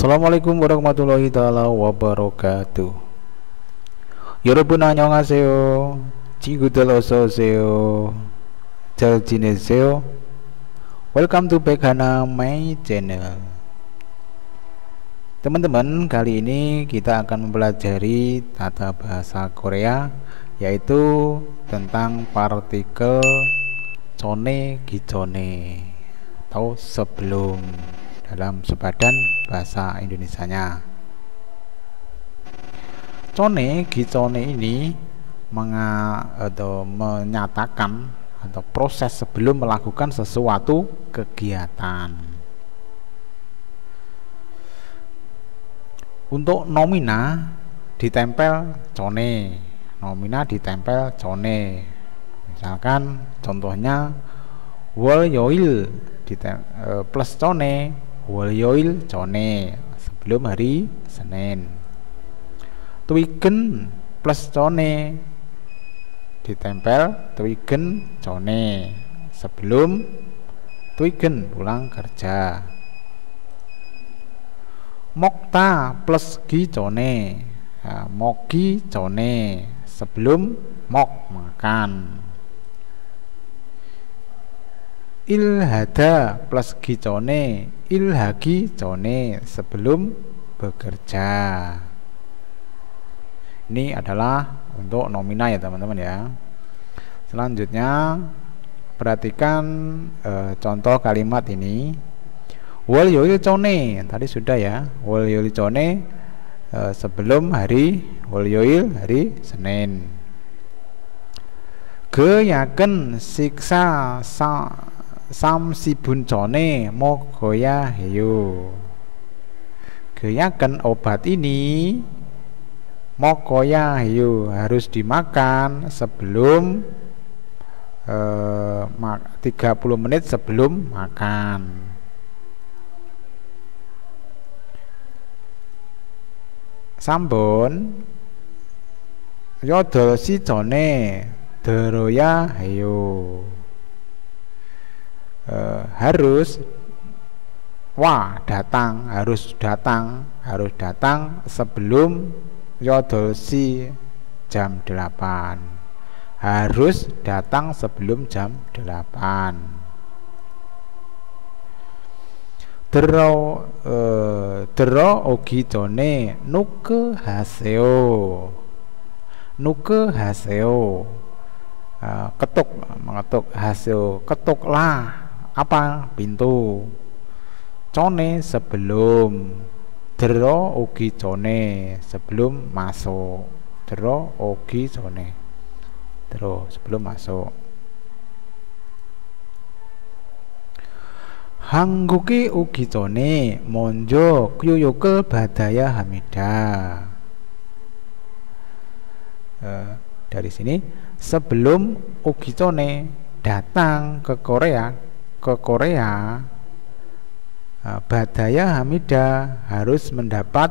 Assalamualaikum warahmatullahi taala wabarakatuh. 여러분 안녕하세요. 친구들 어서 오세요. 잘 지내세요? Welcome to back Hana my channel. Teman-teman, kali ini kita akan mempelajari tata bahasa Korea, yaitu tentang partikel chone gichone atau sebelum dalam sepadan bahasa Indonesianya. Chone gichone ini menyatakan atau proses sebelum melakukan sesuatu kegiatan. Untuk nomina ditempel chone, misalkan contohnya 월요일 plus chone, 월요일 chone sebelum hari Senin. Twigen plus chone ditempel twigen chone sebelum twigen pulang kerja. Mokta plus gichone, mogi chone sebelum mok makan. Ilhada plus gichone, ilhagi chone sebelum bekerja. Ini adalah untuk nomina ya teman-teman ya. Selanjutnya perhatikan contoh kalimat ini. 월요일 chone tadi sudah ya. 월요일 chone sebelum hari 월요일, hari Senin. 그 약은 식사 30분 전에 먹어야 해요. 그 약은 obat ini 먹어야 해요 harus dimakan sebelum 30 menit sebelum makan. Sampun 8시 전에 들어야 해요. Harus datang sebelum 8시 jam 8. Harus datang sebelum jam 8. 들어오기 전에 노크하세요. mengetuk hasil, ketuklah apa pintu. Chone sebelum, 들어오기 전에 sebelum masuk, 들어오기 전에 sebelum masuk. 한국에 오기 전에 먼저 교육을 받아야 합니다. Dari sini sebelum 오기 전에 datang ke Korea, 받아야 합니다 harus mendapat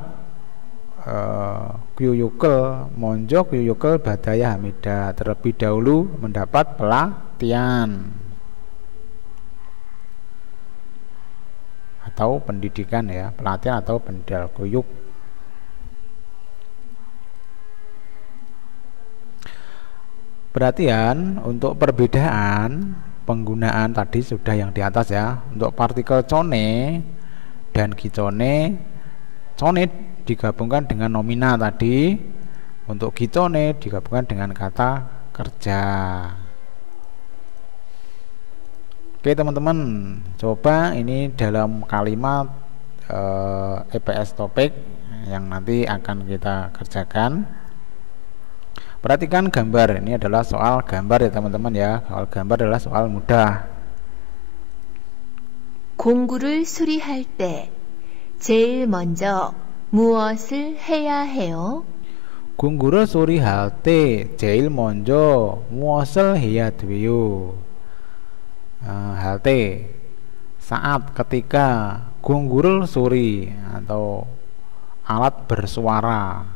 교육을, 먼저 교육을 받아야 합니다 terlebih dahulu mendapat pelatihan atau pendidikan ya, pelatihan atau pendidikan 교육. Perhatian untuk perbedaan penggunaan tadi sudah yang di atas ya. Untuk partikel chone dan gichone, chone digabungkan dengan nomina tadi. Untuk gichone digabungkan dengan kata kerja. Oke teman-teman, coba ini dalam kalimat EPS topik yang nanti akan kita kerjakan. Perhatikan gambar, ini adalah soal gambar ya teman-teman ya. Soal gambar adalah soal mudah. 공구를 수리할 때 제일 먼저 무엇을 해야 해요? 공구를 수리할 때 제일 먼저 무엇을 해야 돼요? 할 때, saat, ketika 공구를 suri atau alat bersuara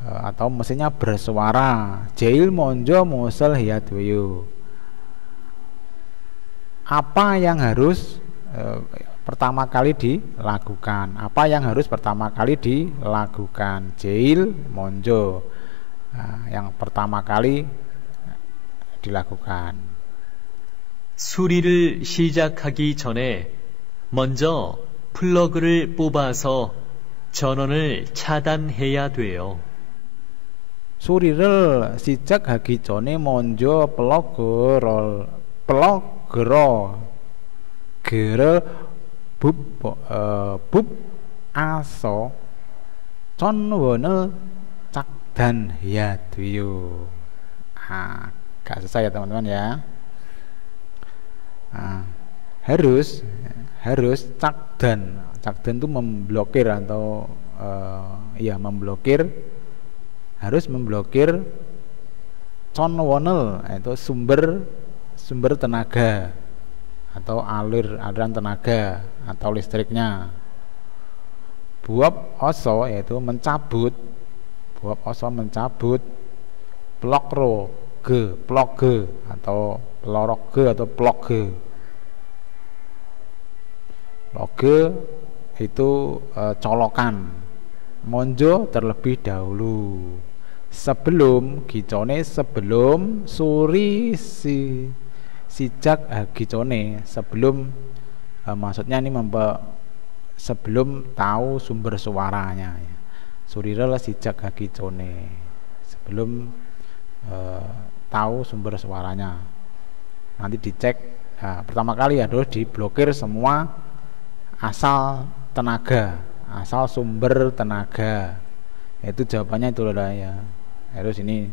atau mesinnya bersuara. 제일 먼저 무엇을 해야 돼요? Apa yang harus pertama kali dilakukan. Apa yang harus pertama kali dilakukan? 제일 먼저. Nah, yang pertama kali dilakukan. 수리를 시작하기 전에 먼저 플러그를 뽑아서 전원을 차단해야 돼요. 수리를 시작하기 전에 먼저 플러그를 뽑아서 전원을 차단해야 돼요. Gak susah ya teman-teman ya. Harus cakdan itu memblokir atau memblokir, harus memblokir conwonel, itu sumber tenaga atau aliran tenaga atau listriknya. Buab oso yaitu mencabut, plok atau plok itu colokan. Monjo terlebih dahulu, sebelum gicone, sebelum suri sijak gicone, sebelum maksudnya ini sebelum tahu sumber suaranya ya. Surira sijak gicone, sebelum tahu sumber suaranya. Nanti dicek. Pertama kali harus diblokir semua asal sumber tenaga. Itu jawabannya itu loh ya. Harus ini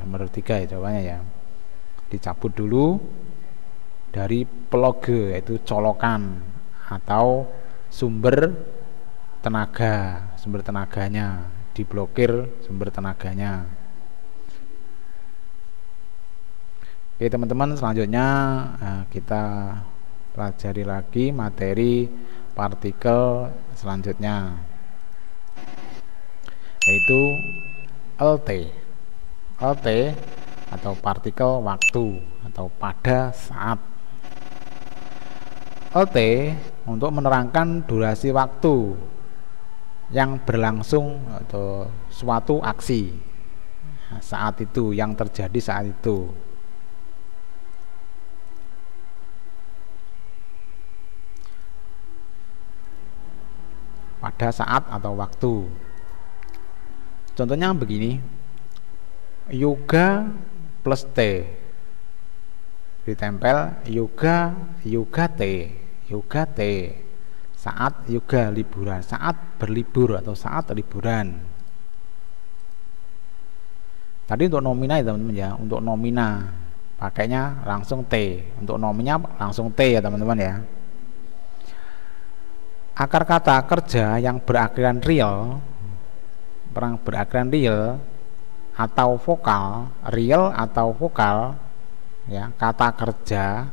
nomor 3 ya jawabannya ya. Dicabut dulu dari plug, yaitu colokan atau sumber tenaganya, diblokir sumber tenaganya. Oke teman-teman, selanjutnya kita pelajari lagi materi partikel selanjutnya, yaitu LT atau partikel waktu atau pada saat. LT untuk menerangkan durasi waktu yang berlangsung atau suatu aksi saat itu, yang terjadi saat itu. Pada saat atau waktu. Contohnya begini, yoga plus T ditempel, yoga T, saat yoga liburan, saat berlibur atau saat liburan. Tadi untuk nomina ya teman-teman ya, untuk nomina pakainya langsung T, untuk nominya langsung T ya teman-teman ya. Akar kata kerja yang berakhiran real atau vokal, real atau vokal ya, kata kerja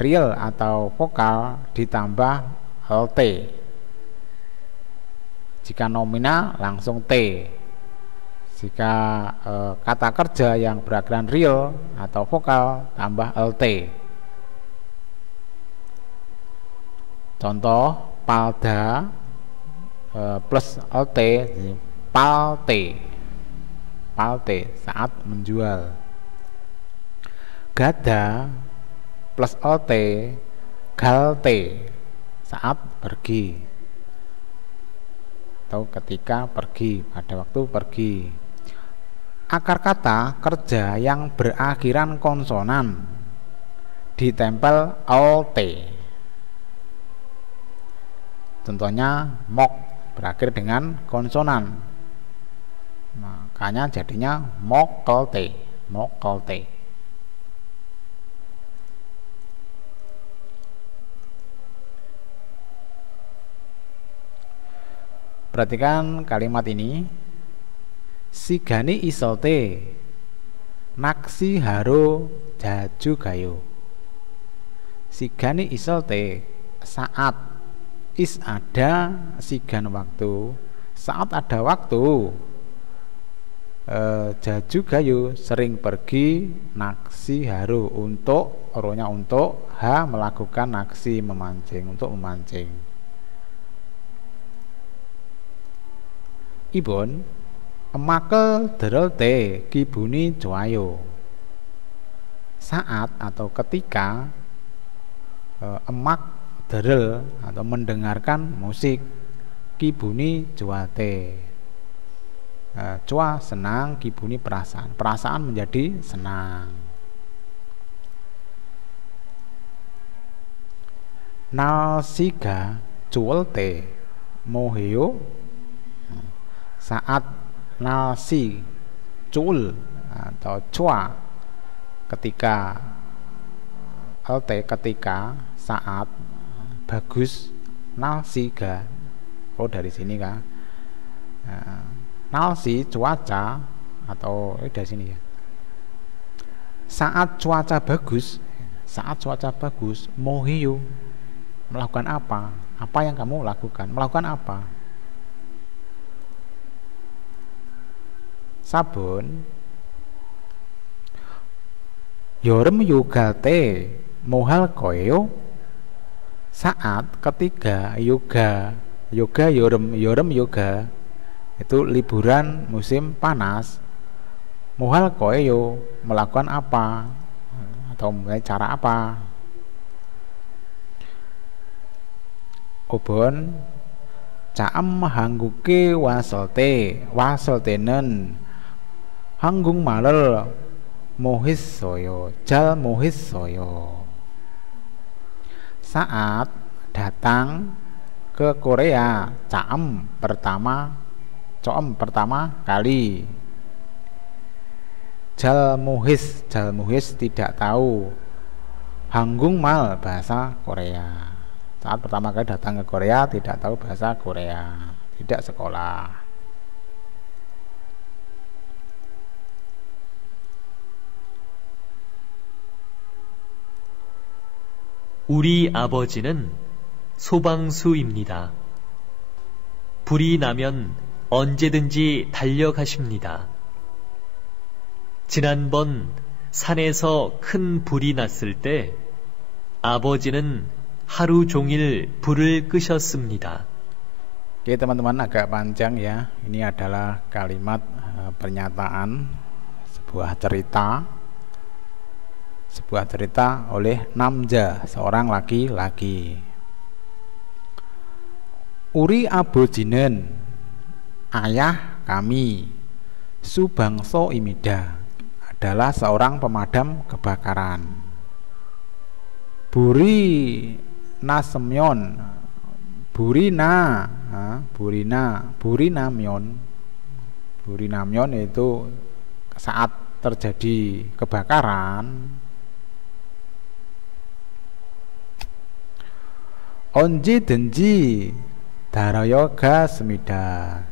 real atau vokal ditambah LT. Jika nomina langsung T. Jika kata kerja yang berakhiran real atau vokal tambah LT. Contoh palda plus LT, palte saat menjual. Gada plus LT, galte saat pergi atau ketika pergi, pada waktu pergi. Akar kata kerja yang berakhiran konsonan ditempel LT. Contohnya mok berakhir dengan konsonan, makanya jadinya mokelte. Perhatikan kalimat ini. Sigani isolte naksi haro jaju gayo. Sigani isolte saat, is ada, sigan waktu, saat ada waktu. Jaju gayu sering pergi naksi haru untuk rohnya untuk ha melakukan naksi memancing untuk memancing. Ibun emakel derel te kibuni joayo. Saat atau ketika emak derel atau mendengarkan musik kibuni joate. Cua senang, kibuni perasaan. Perasaan menjadi senang. Nalsiga cuelte moheo. Saat nalsi cul atau cua ketika ketika saat bagus nalsiga. Oh dari sini kan. Nalsi cuaca atau dari sini ya. Saat cuaca bagus, mohiyu melakukan apa? Apa yang kamu lakukan? Melakukan apa? Sabun yorem yugate mohal koyo. Saat ketika yoga yorem yoga itu liburan musim panas. Mohal koyo melakukan apa atau mulai cara apa? Obon caam hangguke wasoltenen hanggung malel mohis soyo jal mohis soyo. Saat datang ke Korea caam pertama kali. Jal muhis tidak tahu. Hanggung mal bahasa Korea. Saat pertama kali datang ke Korea tidak tahu bahasa Korea, tidak sekolah. 우리 아버지는 소방수입니다. 불이 나면 언제든지 달려가십니다. 지난번 산에서 큰 불이 났을 때 아버지는 haru 종일 불을 끄셨습니다. Oke teman-teman, agak panjang ya. Ini adalah kalimat pernyataan sebuah cerita oleh namja, seorang laki-laki. Uri abojinen, ayah kami, subangso imida, adalah seorang pemadam kebakaran. Buri nasemyon, burinamyon itu saat terjadi kebakaran. Onji denji darayo gas semida,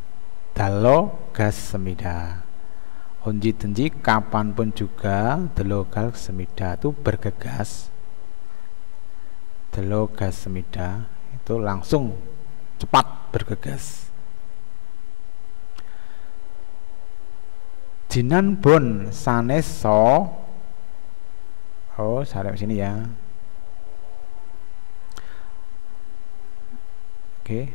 dalo gas semida. Onji denji kapanpun juga, dalo gas semida itu bergegas. Dalo gas semida itu langsung cepat bergegas. Jinan bon saneso, oh sampai sini ya. Oke.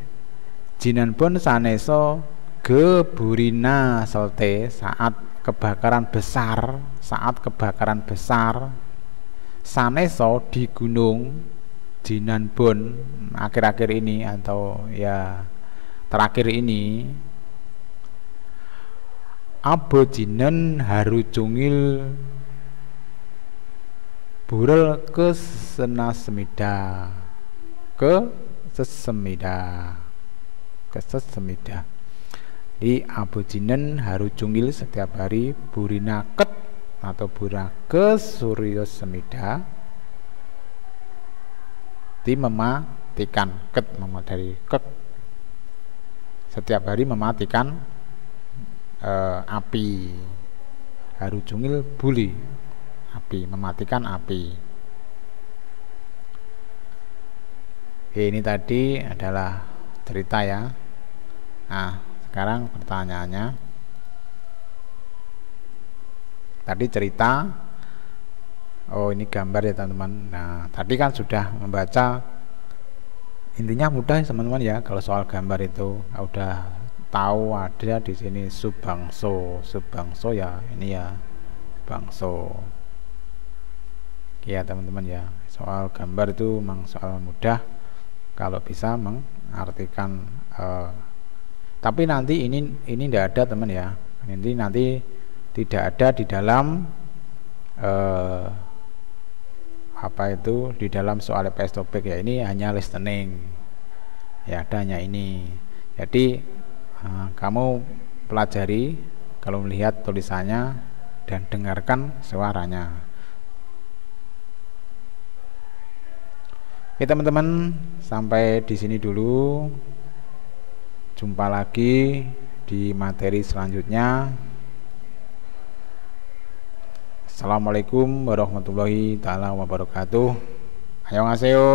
Jinan bon saneso geburina solte, saat kebakaran besar, saneso di gunung. Jinan bon akhir-akhir ini atau ya terakhir ini, abojinen haru jungil burel ke sesemida. Di abojinen haru jungil setiap hari burina ket atau bura ke suryo semida. Di mematikan ket, dari ket, setiap hari mematikan api. Haru jungil buli, api, mematikan api. Ini tadi adalah cerita ya. Nah sekarang pertanyaannya, tadi cerita, oh ini gambar ya teman-teman. Nah tadi kan sudah membaca, intinya mudah teman-teman ya. Kalau soal gambar itu udah tahu ada di sini subangso ya, ini ya bangso ya teman-teman ya. Soal gambar itu memang soal mudah kalau bisa mengartikan, tapi nanti ini tidak ada teman ya, ini nanti tidak ada di dalam apa itu di dalam soal EPS topik ya. Ini hanya listening ya, ada hanya ini. Jadi kamu pelajari kalau melihat tulisannya dan dengarkan suaranya. Oke teman-teman, sampai di sini dulu. Jumpa lagi di materi selanjutnya. Assalamualaikum warahmatullahi taala wabarakatuh. Annyeonghaseyo.